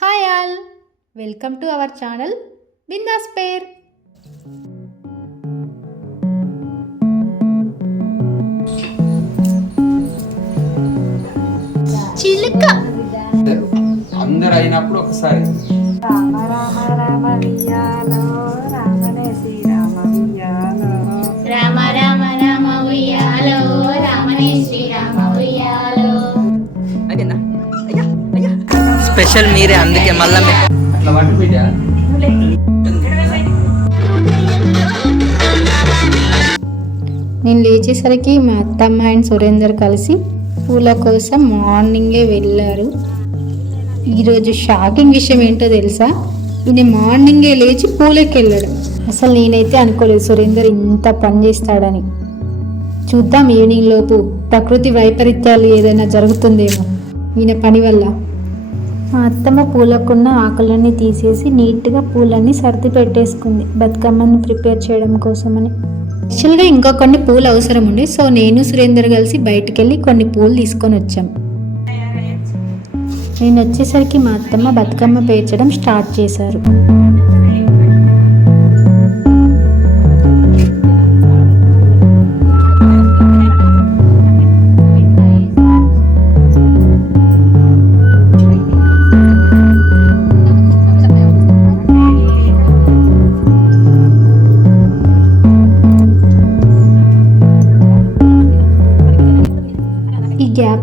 Hi all welcome to our channel Bindaas పేర్. చిలుక. అందరు అయినప్పుడు ఒకసారి. రామ రామ రామ స్పెషల్ మీరే అందుకే మళ్ళా నేను లేచేసరికి మా అత్తమ్మ అండ్ సురేందర్ కలిసి పూల కోసం మార్నింగే వెళ్ళారు. ఈరోజు షాకింగ్ విషయం ఏంటో తెలుసా? ఈయన మార్నింగే లేచి పూలకి వెళ్ళాడు. అసలు నేనైతే అనుకోలేదు సురేందర్ ఇంత పని చేస్తాడని. చూద్దాం ఈవినింగ్ లోపు ప్రకృతి వైపరీత్యాలు ఏదైనా జరుగుతుందేమో. ఈయన పని వల్ల. మా అత్తమ్మ పూలకున్న ఆకులన్నీ తీసేసి నీట్గా పూలన్నీ సర్ది పెట్టేసుకుంది. బతుకమ్మను ప్రిపేర్ చేయడం కోసమని. యాక్చువల్గా ఇంకా కొన్ని పూలు అవసరం ఉండే సో నేను సురేందర్ కలిసి బయటికి వెళ్ళి కొన్ని పూలు తీసుకొని వచ్చాం. నేను వచ్చేసరికి మా అత్తమ్మ బతుకమ్మ పేర్చడం స్టార్ట్ చేశారు.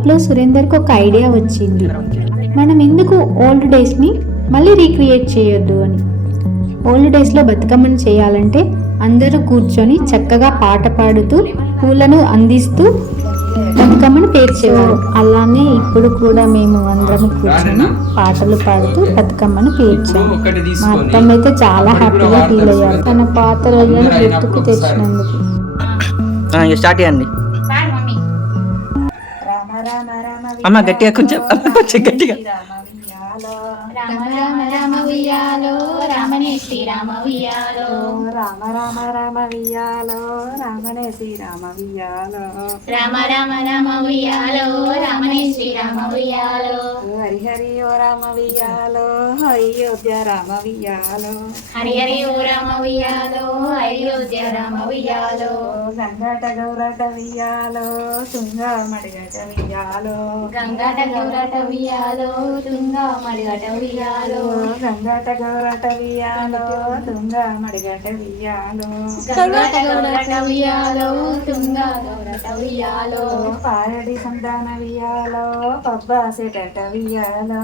అప్పట్లో సురేందర్కి ఒక ఐడియా వచ్చింది. మనం ఎందుకు ఓల్డ్ డేస్ని మళ్ళీ రీక్రియేట్ చేయొద్దు అని. ఓల్డ్ డేస్లో బతుకమ్మను చేయాలంటే అందరూ కూర్చొని చక్కగా పాట పాడుతూ పూలను అందిస్తూ బతుకమ్మను పేర్చేవారు. అలానే ఇప్పుడు కూడా మేము అందరం కూర్చొని పాటలు పాడుతూ బతుకమ్మను పేర్చాము మా అత్తమ్మ అయితే చాలా హ్యాపీగా ఫీల్ అయ్యారు. తన పాత రోజులను గుర్తుకు తెచ్చినందుకు. స్టార్ట్ చేయండి. అమ్మ గట్టిగా కొంచెం కొంచెం గట్టిగా. రామ రామ రామ ఉయ్యాలో రామనే శ్రీరామ ఉయ్యాలో రామ రామ రామ వియ్యాలో రామనే శ్రీరామ వియ్యాలో రామ రామ రామ ఉయ్యాలో రామనే శ్రీరామ ఉయ్యాలో హరి హరి ఓ రామ వియ్యాలో అయోధ్య రామ వియ్యాలో హరి హరి ఓ రామ ఉయ్యాలో అయోధ్య రామ ఉయ్యాలో గంగట గౌరట వియ్యాలో తుంగ మడిగట వియ్యాలో గంగాట గౌరట ఉయ్యాలో తుంగా మడిగట ఉయ్యాలో గంగట గౌరట వియ్యాలో తుంగ మడిగట వియ్యాలో గంగాట గౌరట ఉయ్యాలో తుంగా గౌరట ఉయ్యాలో పారడి సంతాన వియ్యాలో వియ్యాలో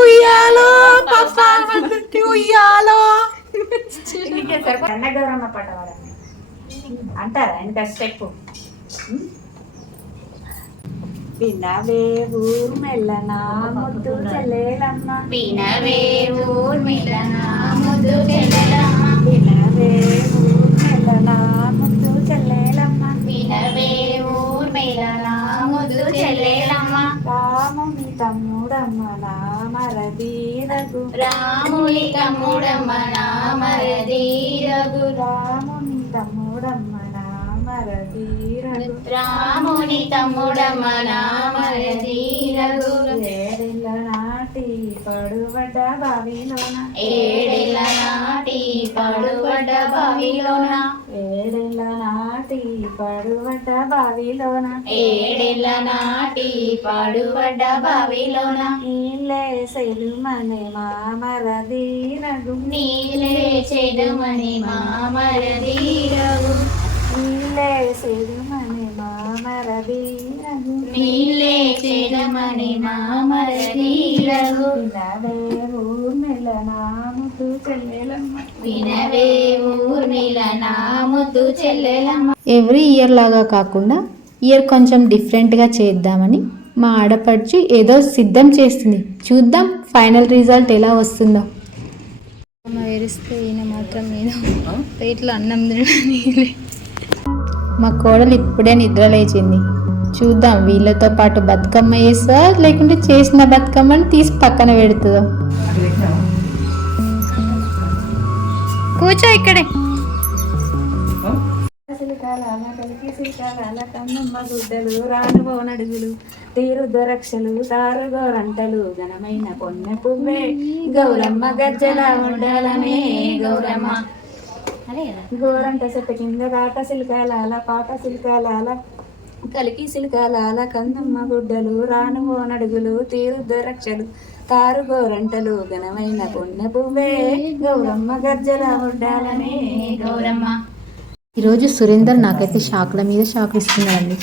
ఉయ్యాలో గౌరమ్మ అంటారా ఇంకా స్టెప్ వినవే ఊరు మెల్లనా ముద్దు చెల్లేలమ్మ. వినవే ఊర్మిళన ముద్దు చెల్లెలమ్మ. వినవే ఊరు మెల్లనా ముద్దు చెల్లేలమ్మ. వినవే ఊర్మిళన ముద్దు చెల్లెలమ్మ. రాముని తమ్ముడమ్మ నా రాముని తమ్ముడమ్మ రఘు రాముని తమ్ముడమ్మ నామరధీరగు ఏడేళ్ళ నాటి పడుబడ్డ బావిలోన ఏడేళ్ళ నాటి పడుబడ్డ బావిలోన ఏడేళ్ళ నాటి పడుబడ్డ బావిలోన ఏడేళ్ళ నాటి పడుబడ్డ బావిలోన నీళ్ళే సెలుమనే మామరది రఘు నీలే చెడుమని మామరది నీలే చెల్లెలమ్మ. చెల్లెలమ్మ. ఎవ్రీ ఇయర్ లాగా కాకుండా ఇయర్ కొంచెం డిఫరెంట్గా చేద్దామని మా ఆడపడుచు ఏదో సిద్ధం చేస్తుంది చూద్దాం ఫైనల్ రిజల్ట్ ఎలా వస్తుందో. ఏరిస్తే ఈయన మాత్రం ఏదో పేట్లో అన్నం తినడానికి మా కోడలు ఇప్పుడే నిద్ర లేచింది. చూద్దాం వీళ్ళతో పాటు బతుకమ్మ వేస్తా లేకుంటే చేసిన బతుకమ్మని తీసి పక్కన పెడుతుందో? కూర్చో ఇక్కడే. గుడ్డలు రాను నడుగులు తీరు దొరక్షలు తారు గోరంటలు ఘనమైన పొన్న పువ్వే గౌరమ్మ గజ్జల ఉండాలనే గౌరమ్మ గోరంట చెట్టు కింద కాట సిలికాల పాట సిలికాల కలికి సిలికాల కందమ్మ గుడ్డలు రాను నడుగులు తీరు దొరక్షలు తారు గోరంటలు ఘనమైన పొన్న పువ్వే గౌరమ్మ గజ్జల ఉండాలనే గౌరమ్మ. ఈరోజు సురేందర్ నాకైతే షాకుల మీద షాకులు ఇస్తున్నాడండి.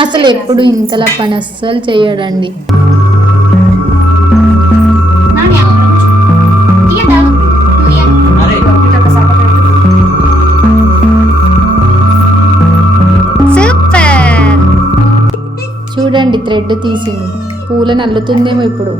అసలు ఎప్పుడు ఇంతలా పని అస్సలు చేయడండి. రెడ్ తీసింది. పూలను అల్లుతుందేమో ఇప్పుడు.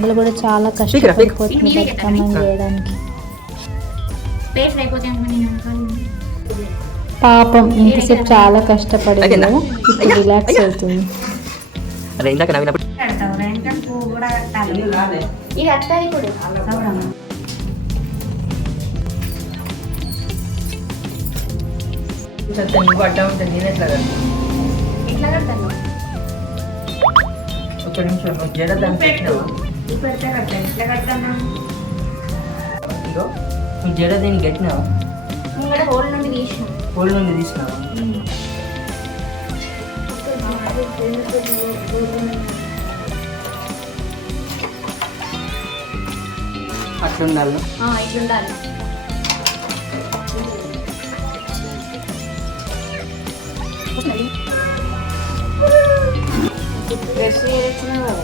కోడలు కూడా చాలా కష్టపడిపోతుంది చేయడానికి. పాపం ఇంతసేపు చాలా ఇప్పుడు రిలాక్స్ అవుతుంది. అదే ఇందాక నవ్వినప్పుడు ఇది అత్తాయి ఇప్పుడు నువ్వు అడ్డా ఉంటుంది నేను ఎట్లా ఎట్లా కడతాను? ఒక నిమిషం జడ దాన్ని పెట్టినావా ఇప్పుడు ఎట్లా కడతాను ఎట్లా కడతాను నువ్వు జడ దీన్ని కట్టినావా? ముంగడ హోల్ నుండి తీసిన. కోళ్ళ నుండి తీసినావా? అట్లుండాలి. ఇట్లుండాలి. డ్రెస్ వేసినావు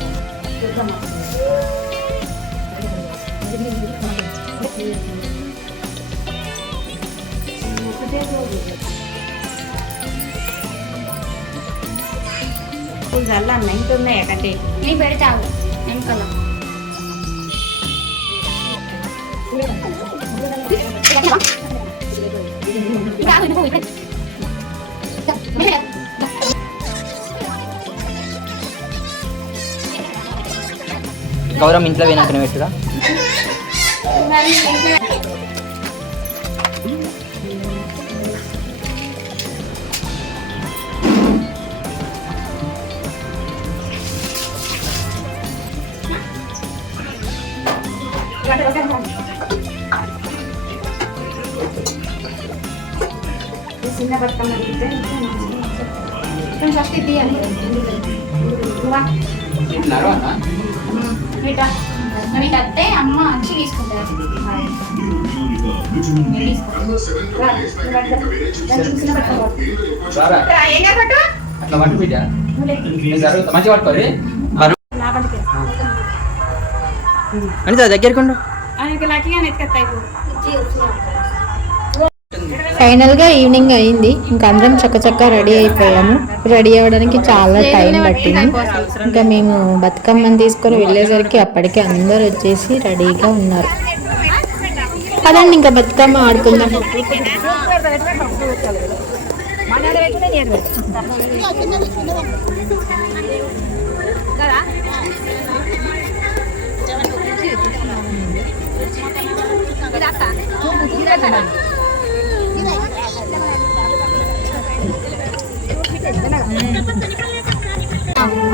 చల్లన్న ఇంత ఉన్నాయా కట్టే నీ పెడతావు వెనకాల గౌరవం ఇంట్లో పోయినాకనే పెట్టుగా చిన్న బతుకమ్మ తీస్తే ఫస్ట్ తీయాలి ఇటా ఇటు వస్తే అమ్మ వచ్చి తీసుకుంటారు. అట్లా పట్టు బిడ్డ. మంచిగా పట్టుకోరి అని దగ్గరికి ఉండు. ఆయనకి లక్కీగా ఎత్తుకొస్తాయి ఫైనల్గా ఈవినింగ్ అయింది. ఇంకా అందరం చక్కచక్క రెడీ అయిపోయాము. రెడీ అవ్వడానికి చాలా టైం పట్టింది. ఇంకా మేము బతుకమ్మని తీసుకొని వెళ్ళేసరికి అప్పటికే అందరు వచ్చేసి రెడీగా ఉన్నారు. పదండి ఇంకా బతుకమ్మ ఆడుకుందాం.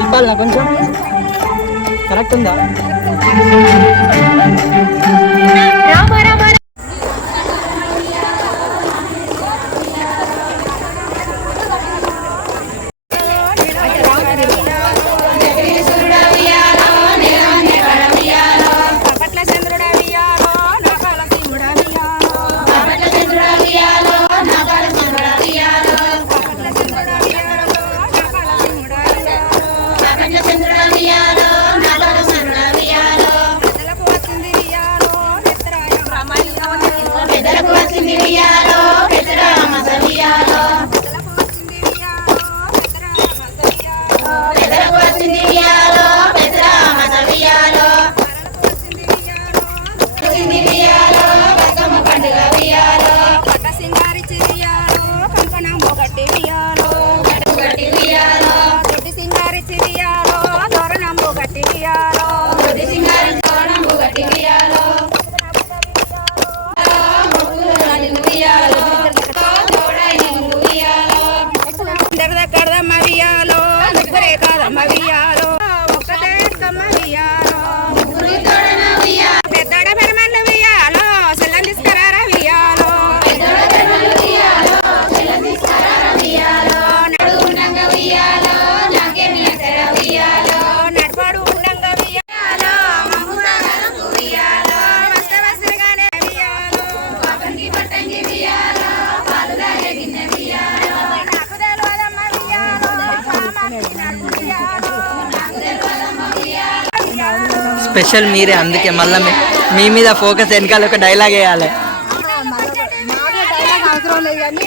ఇవ్వాలి కొంచెం కరెక్ట్ ఉందా? స్పెషల్ మీరే అందుకే మళ్ళీ మీ- మీద ఫోకస్ వెనకాల ఒక డైలాగ్ వేయాలి. అవసరం లేదు కానీ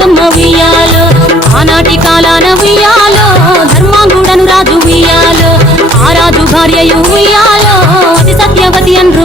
బతుకమ్మ ఉయ్యాలో ఆనాటి కాలాన ఉయ్యాలో ధర్మాంగుడను రాజు ఉయ్యాలో ఆ రాజు భార్యయు ఉయ్యాలో అతి సత్యవతి అన్రు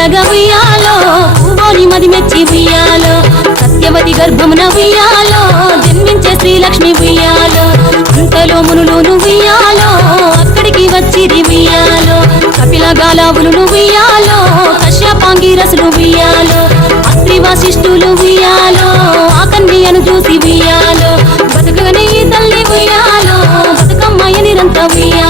ఉత్తమని ఉయ్యాలో పూవోని మది మెచ్చి ఉయ్యాలో సత్యవతి గర్భమున ఉయ్యాలో జన్మించే శ్రీలక్ష్మి ఉయ్యాలో అంతలో మునులోను ఉయ్యాలో అక్కడికి వచ్చి ఉయ్యాలో కపిల గాలావులు ఉయ్యాలో కశ్యపాంగి రసులు ఉయ్యాలో అస్త్రి వాసిష్ఠులు ఉయ్యాలో ఆ కన్యను చూసి ఉయ్యాలో బతుకగనే తల్లి ఉయ్యాలో బతుకమ్మ నిరంత ఉయ్యాలో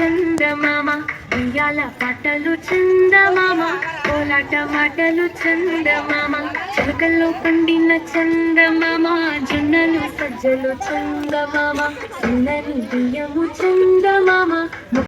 చందమామ ఉయ్యాల పాటలు చందమామ కోలాట మాటలు చందమామ చిలకల్లో పండిన చందమామ జొన్నలు సజ్జలు చందమామ చిన్నని బియ్యము చందమామ